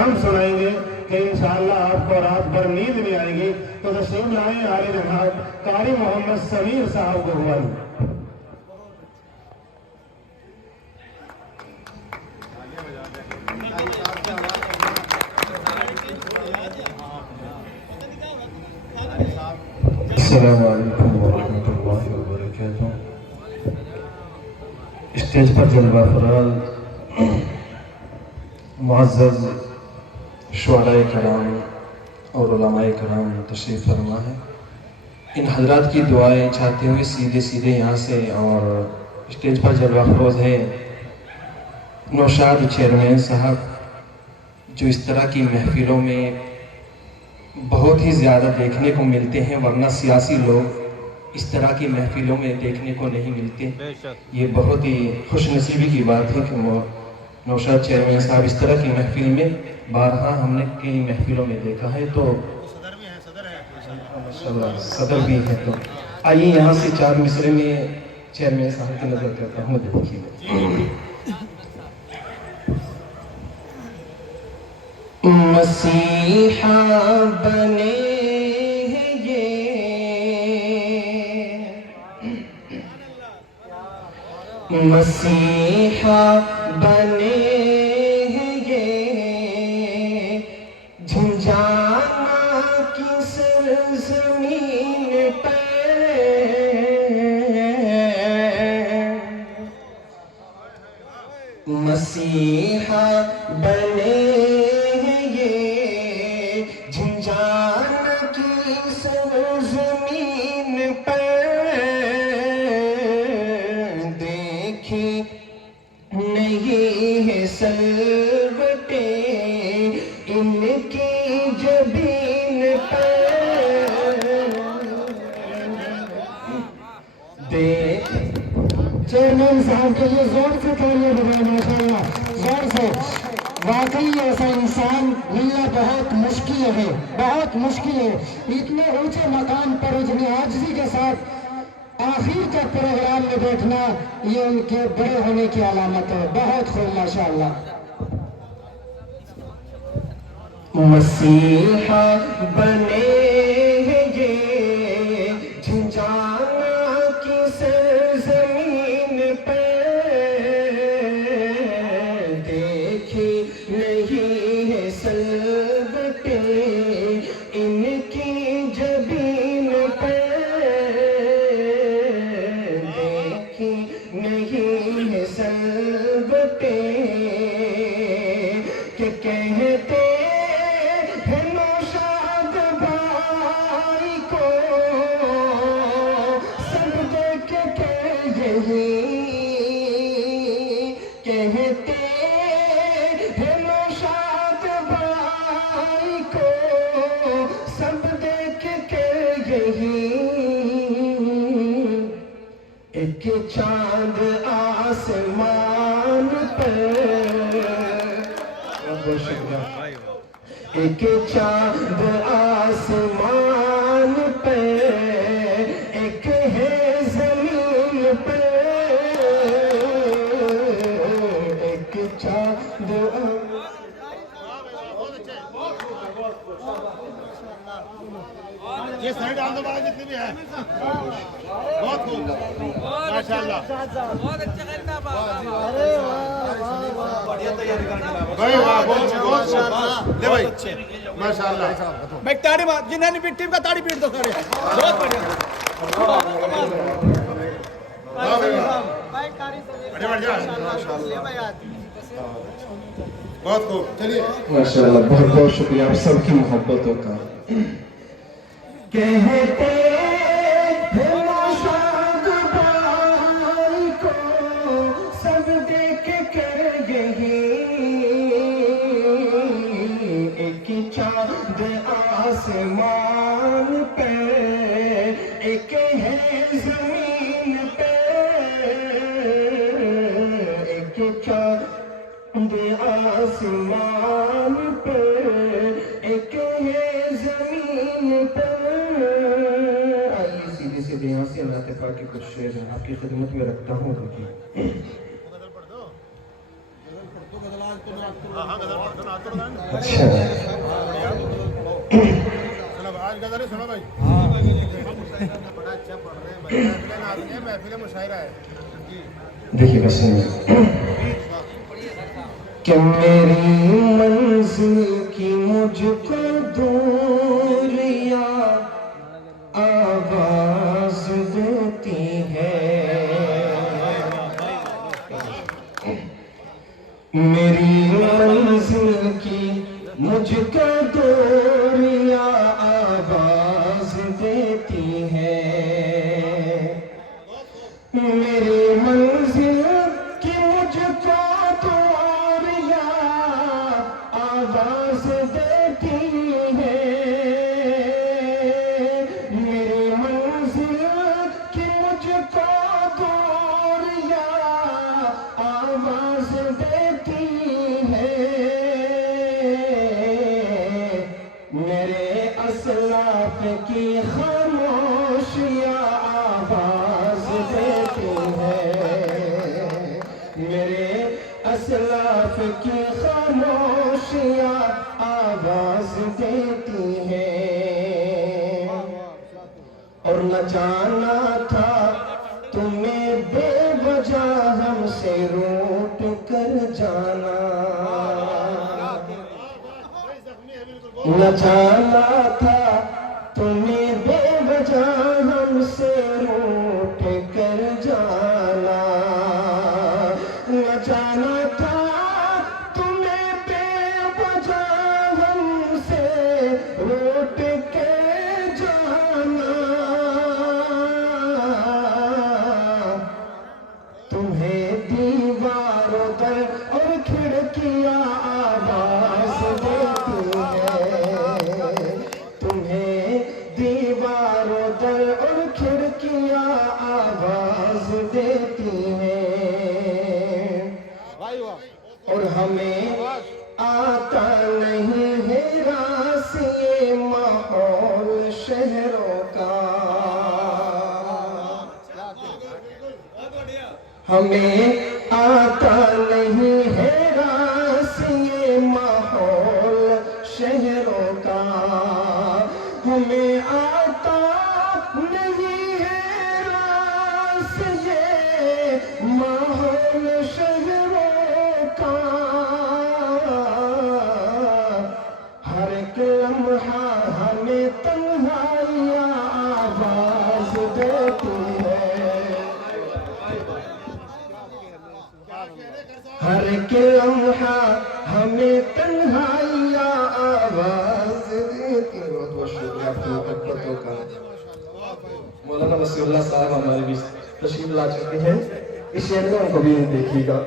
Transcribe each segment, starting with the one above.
कलाम सुनाएंगे कि इंशाअल्लाह आपको रात भर नींद नहीं आएगी। तो तशरीफ लाएं आले जनाब कारी मोहम्मद समीर साहब को हुआ। अस्सलामु अलैकुम वरहमतुल्लाहि वबरकातुह। स्टेज पर जलवा फराज मुअज़्ज़ज़ शुअराए कराम और उलमाए कराम तशरीफ़ फरमा है। इन हजरात की दुआएं चाहते हुए सीधे सीधे यहाँ से, और स्टेज पर जलवा फरोज है नौशाद चेयरमैन साहब, जो इस तरह की महफिलों में बहुत ही ज़्यादा देखने को मिलते हैं, वरना सियासी लोग इस तरह की महफिलों में देखने को नहीं मिलते। ये बहुत ही खुशनसीबी की बात है कि नौशाद चेयरमैन साहब इस तरह की महफिल में बारहा हमने कई महफिलों में देखा है। तो माशाल्लाह सदर भी है। तो आइए यहाँ से चार मिसरे में चेयरमैन साहब की नजर करता हूँ। देखिए मसीहा बने हैं ये, मसीहा बने हैं ये, झुंझाना की सरज़मीन पर, मसीहा बने ज़मीन पर, देखे नहीं है सलवटे इनकी जबीन पर, देख। चेयरमैन साहब के लिए जोर से तालियां बजाएं माशाअल्लाह, जोर से। वाकई ऐसा इंसान मिलना बहुत मुश्किल है, बहुत मुश्किल है। इतने ऊंचे मकाम पर इतनी आजिज़ी के साथ आखिर के प्रोग्राम में बैठना, ये उनके बड़े होने की अलामत है। बहुत खूब माशाअल्लाह। मसीहा बने हैं ये, झुंझाना की सरज़मीन पर, देखे नहीं है सलवटे इनकी जबीन पर, देखे नहीं है सलवटे कि कहते कहते हैं नौशाद भाई को सब देख के यही, एक चांद आसमान पर, एक चांद आसमान पर, एक है जमीन पर, ये साइड आने वाले जितने भी हैं बहुत खूब माशाल्लाह, बहुत अच्छा करना बाबा। अरे वाह बढ़िया तैयारी करके भाई, वाह बहुत ले भाई माशाल्लाह। भाई ताड़ी मार, जिन्होंने भी टीम का ताड़ी पीट दो सारे, बहुत बढ़िया भाई ताड़ी से माशाल्लाह बहुत खूब। चलिए माशाल्लाह, बहुत बहुत शुक्रिया आप सबकी मोहब्बतों का। कहते हैं नौशाद भाई को सब देख कर यही, एक चांद आसमान पे, एक है जमीन पे, एक चांद आसमान पे, एक है जमीन पे। आइए सीधे सीधे यहाँ से नाते पाक के कुछ शेर आपकी खिदमत में रखता हूँ। اچھا سنو آج غزل سنو بھائی بڑا اچھا پڑھ رہے ہیں بھائی محفل نازل ہے محفل مشاعرہ ہے دیکھیے بس کہ میری منزل کی مجھ کو دوریاں آواز دیتی ہے، میری منزل کی مجھ کو دوریاں آواز دیتی ہے، میری منزل کی مجھ کو دوریاں آواز دیتی ہے، میری منزل کی مجھ کو دوریاں آواز دیتی ہے، میرے اسلاف کی خاموشیاں آواز دیتی ہے، میرے اسلاف کی خاموشیاں آواز دیتی ہیں، اور نہ جانا تھا تمہیں بے وجہ ہم سے روٹ کر جانا، نہ جانا تھا تمہیں بے وجہ ہم سے روٹ کر جانا، نہ جانا تھا تمہیں بے وجہ ہم سے روٹ کے جانا، تمہیں دیواروں در اور کھڑکیاں آواز دیتی ہے، تمہیں دیواروں در اور کھڑکیاں آواز دیتی ہیں، اور ہمیں آتا نہیں ہے راس یہ ماحول شہروں کا، ہمیں آتا نہیں ہے راس یہ ماحول شہروں کا، ہمیں آتا نہیں ہے راس یہ ماحول شہروں کا، ہر ایک لمحہ ہمیں تنہائیاں آواز دیتی ہے، ہر ایک لمحہ ہمیں تنہائیاں آواز دیتی ہے۔ بہت بہت شکریہ آپ کی محبتوں کا۔ مولانا وسیع اللہ صاحب ہمارے بیچ تشریف لا چکے ہیں، اس شعر کو ان کو بھی دیکھیے گا،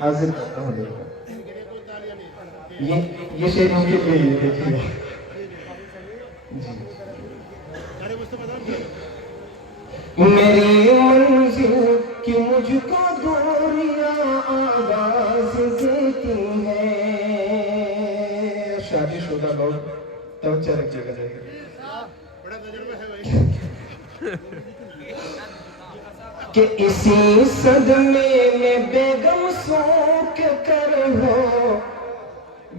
حاضر کرتا ہوں دیکھیے گا، یہ شعر ان کے لیے دیکھیے گا جی۔ میری منزل کی مجھ کو دوریاں آواز دیتی ہے، شادی شدہ لوگ توجہ رکھیے گا بڑا تجربہ ہے بھائی کہ اسی صدمے میں بیگم سوک کر ہو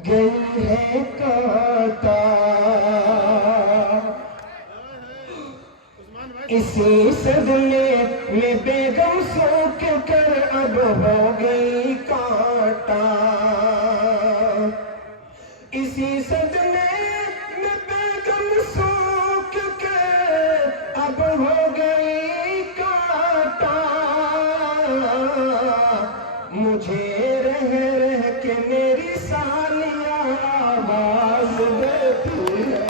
گئی ہے کاٹا، اسی صدمے میں بیگم سوک کر اب ہو گئی کاٹا، اسی صدمے میں بیگم سوک کر اب ہو گئی کاٹا، مجھے رہ رہ کے میری سالیاں آواز دیتی ہے،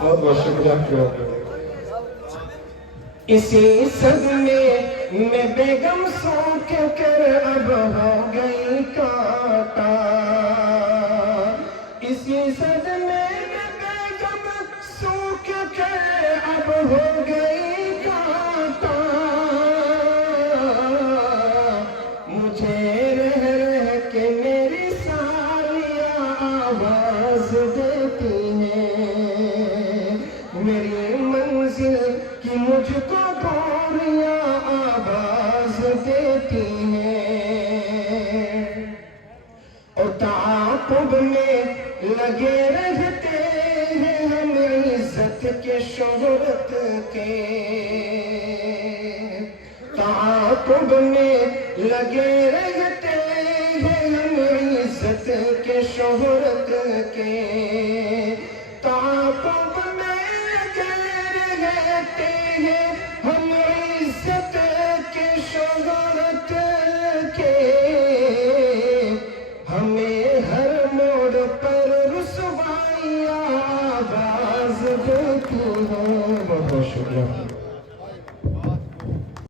بہت بہت شکریہ۔ اسی صدمے میں بیگم سوک کر اب ہو گئی کاٹا، اسی صدمے میں بیگم سوک کر اب ہو گئی کاٹا، مجھے رہ رہ کے میری سالیاں آواز دیتی ہیں، میری منزل کی مجھ کو دوریاں لگے رہتے ہیں ہم عزت کے شہرت کے، تعاقب میں لگے رہتے ہیں ہم عزت کے شہرت کے، تعاقب میں لگے رہتے ہیں